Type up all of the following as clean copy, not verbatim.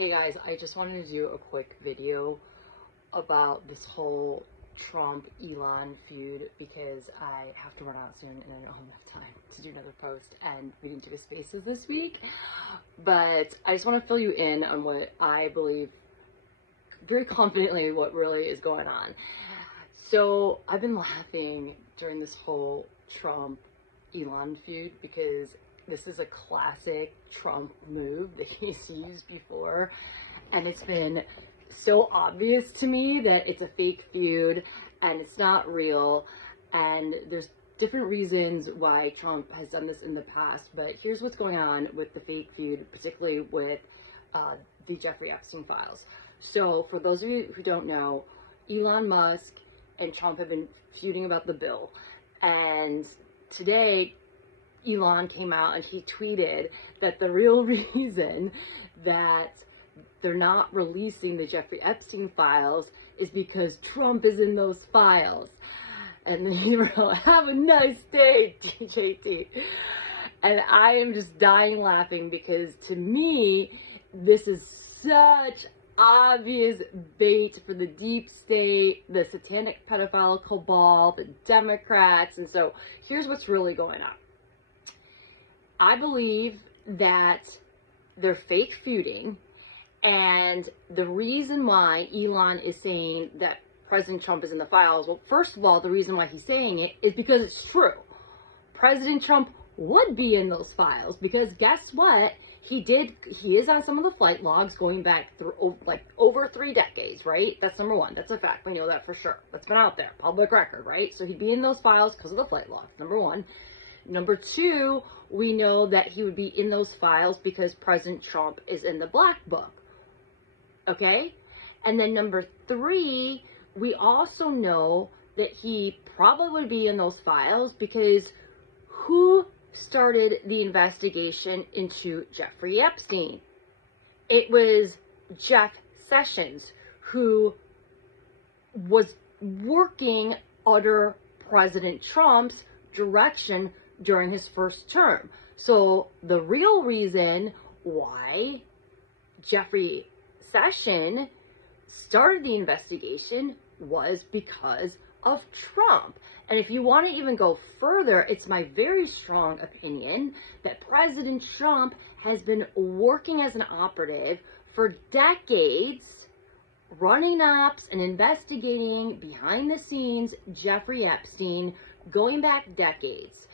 Hey guys, I just wanted to do a quick video about this whole Trump-Elon feud because I have to run out soon and I don't have enough time to do another post, and we didn't do a spaces this week. But I just want to fill you in on what I believe very confidently what really is going on. So I've been laughing during this whole Trump-Elon feud because this is a classic Trump move that he's used before, and it's been so obvious to me that it's a fake feud and it's not real, and there's different reasons why Trump has done this in the past. But here's what's going on with the fake feud, particularly with the Jeffrey Epstein files. So for those of you who don't know, Elon Musk and Trump have been feuding about the bill, and today Elon came out and he tweeted that the real reason that they're not releasing the Jeffrey Epstein files is because Trump is in those files. And then he wrote, "Have a nice day, JT." And I am just dying laughing because to me, this is such obvious bait for the deep state, the satanic pedophile cabal, the Democrats. And so here's what's really going on. I believe that they're fake feuding, and the reason why Elon is saying that President Trump is in the files, well, first of all, the reason why he's saying it is because it's true. President Trump would be in those files because guess what? He is on some of the flight logs going back through like over 3 decades, right? That's number one. That's a fact. We know that for sure. That's been out there, public record, right? So he'd be in those files because of the flight logs, number one. Number two, we know that he would be in those files because President Trump is in the black book. Okay? And then number three, we also know that he probably would be in those files because who started the investigation into Jeffrey Epstein? It was Jeff Sessions, who was working under President Trump's direction during his first term. So the real reason why Jeffrey Sessions started the investigation was because of Trump. And if you want to even go further, it's my very strong opinion that President Trump has been working as an operative for decades, running ops and investigating behind the scenes Jeffrey Epstein, going back decades.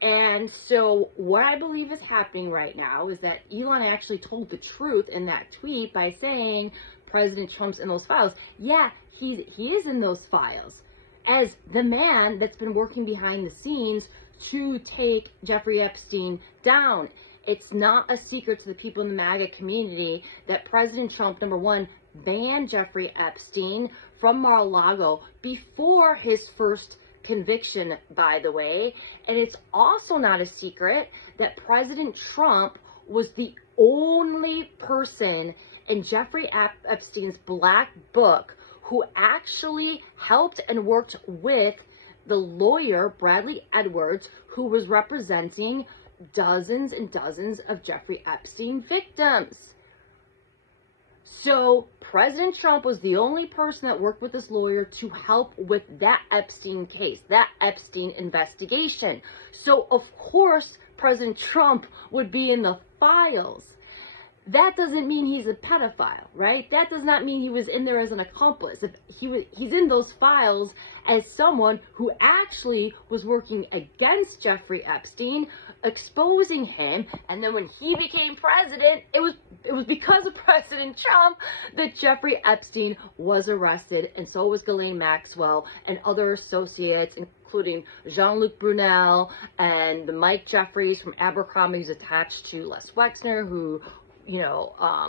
And so what I believe is happening right now is that Elon actually told the truth in that tweet by saying President Trump's in those files. Yeah, he is in those files as the man that's been working behind the scenes to take Jeffrey Epstein down. It's not a secret to the people in the MAGA community that President Trump, number one, banned Jeffrey Epstein from Mar-a-Lago before his first conviction, by the way. And it's also not a secret that President Trump was the only person in Jeffrey Epstein's black book who actually helped and worked with the lawyer, Bradley Edwards, who was representing dozens and dozens of Jeffrey Epstein victims. So President Trump was the only person that worked with this lawyer to help with that Epstein case, that Epstein investigation. So of course, President Trump would be in the files. That doesn't mean he's a pedophile, right? That does not mean he was in there as an accomplice. If he's in those files as someone who actually was working against Jeffrey Epstein, exposing him, and then when he became president, it was because of President Trump that Jeffrey Epstein was arrested, and so was Ghislaine Maxwell and other associates, including Jean-Luc Brunel and the Mike Jeffries from Abercrombie, who's attached to Les Wexner, who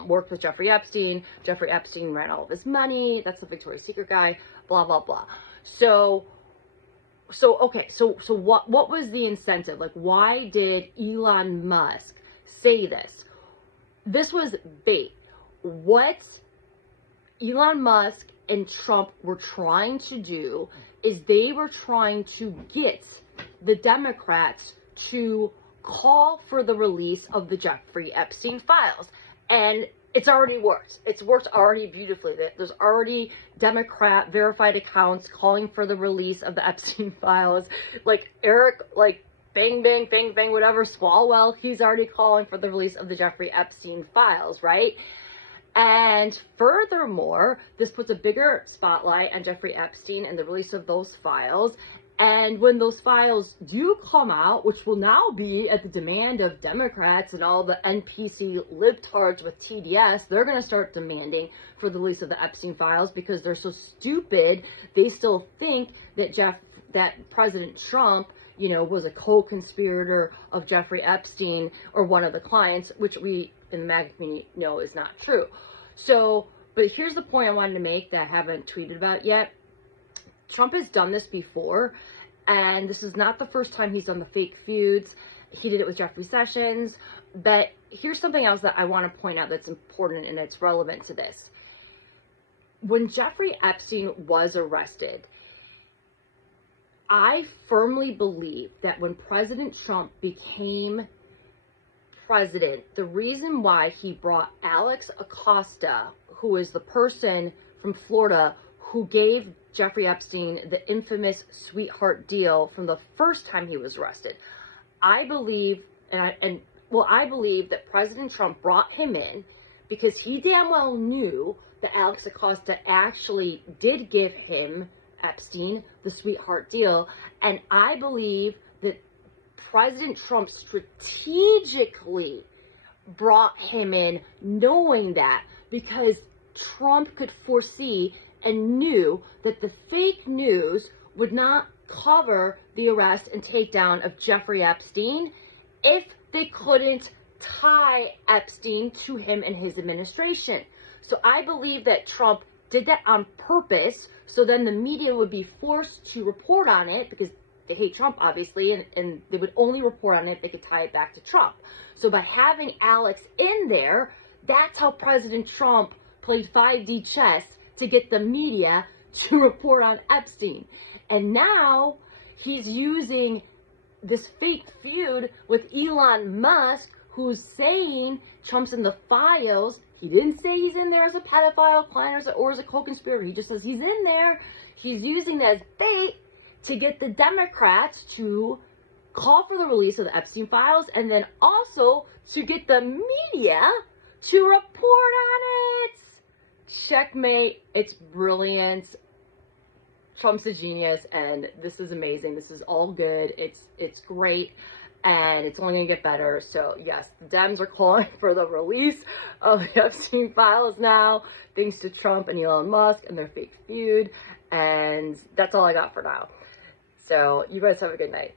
worked with Jeffrey Epstein. Jeffrey Epstein ran all of his money. That's the Victoria's Secret guy, blah, blah, blah. So what was the incentive? Like, why did Elon Musk say this? This was bait. What Elon Musk and Trump were trying to do is they were trying to get the Democrats to call for the release of the Jeffrey Epstein files. And it's already worked. It's worked already beautifully. There's already Democrat verified accounts calling for the release of the Epstein files. Like Eric, like bang, bang, bang, bang, whatever, Swalwell, he's already calling for the release of the Jeffrey Epstein files, right? And furthermore, this puts a bigger spotlight on Jeffrey Epstein and the release of those files. And when those files do come out, which will now be at the demand of Democrats and all the NPC libtards with TDS, they're going to start demanding for the release of the Epstein files because they're so stupid. They still think that President Trump, you know, was a co-conspirator of Jeffrey Epstein or one of the clients, which we in the MAGA community know is not true. So, but here's the point I wanted to make that I haven't tweeted about yet. Trump has done this before, and this is not the first time he's done the fake feuds. He did it with Jeffrey Sessions, but here's something else that I want to point out that's important and it's relevant to this. When Jeffrey Epstein was arrested, I firmly believe that when President Trump became president, the reason why he brought Alex Acosta, who is the person from Florida who gave Jeffrey Epstein the infamous sweetheart deal from the first time he was arrested. I believe, I believe that President Trump brought him in because he damn well knew that Alex Acosta actually did give him, Epstein, the sweetheart deal. And I believe that President Trump strategically brought him in knowing that, because Trump could foresee and knew that the fake news would not cover the arrest and takedown of Jeffrey Epstein if they couldn't tie Epstein to him and his administration. So I believe that Trump did that on purpose, so then the media would be forced to report on it because they hate Trump, obviously, and they would only report on it if they could tie it back to Trump. So by having Alex in there, that's how President Trump played 5D chess to get the media to report on Epstein. And now he's using this fake feud with Elon Musk, who's saying Trump's in the files. He didn't say he's in there as a pedophile client or as a co-conspirator. He just says he's in there. He's using that as bait to get the Democrats to call for the release of the Epstein files, and then also to get the media to report on it. Checkmate. It's brilliant. Trump's a genius, and this is amazing. This is all good. It's great, and it's only going to get better. So, yes, the Dems are calling for the release of the Epstein files now, thanks to Trump and Elon Musk and their fake feud, and that's all I got for now. So, you guys have a good night.